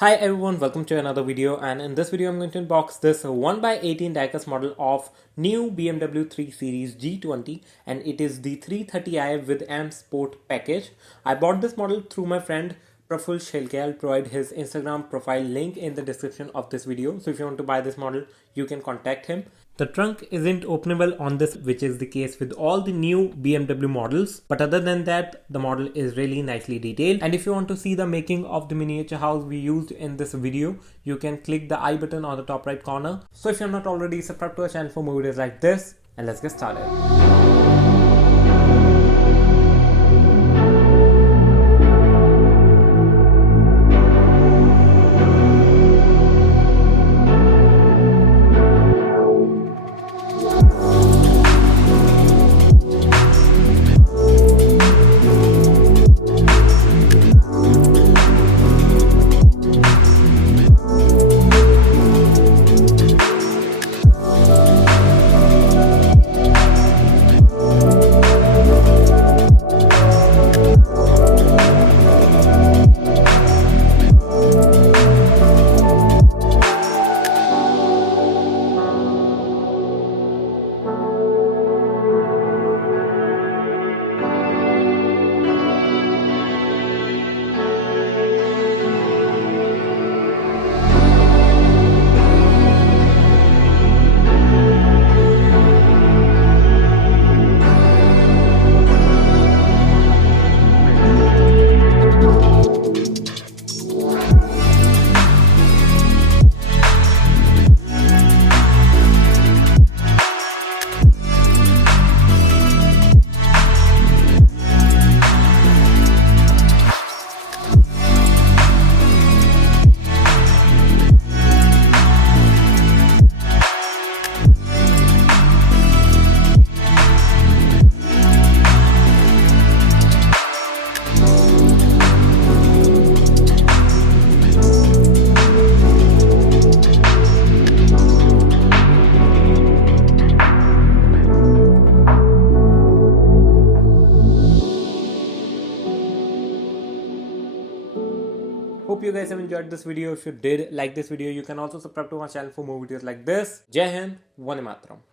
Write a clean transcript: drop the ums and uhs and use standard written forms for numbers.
Hi everyone, welcome to another video, and in this video I'm going to unbox this 1x18 diecast model of new BMW 3 Series G20, and it is the 330i with M Sport package. I bought this model through my friend Praful Shelke. I'll provide his Instagram profile link in the description of this video, so if you want to buy this model you can contact him. The trunk isn't openable on this, which is the case with all the new BMW models. But other than that, the model is really nicely detailed. And if you want to see the making of the miniature house we used in this video, you can click the I button on the top right corner. So if you're not already subscribed to our channel for more videos like this, and let's get started. Hope you guys have enjoyed this video. If you did like this video, you can also subscribe to my channel for more videos like this. Jai Hind, Vande Mataram.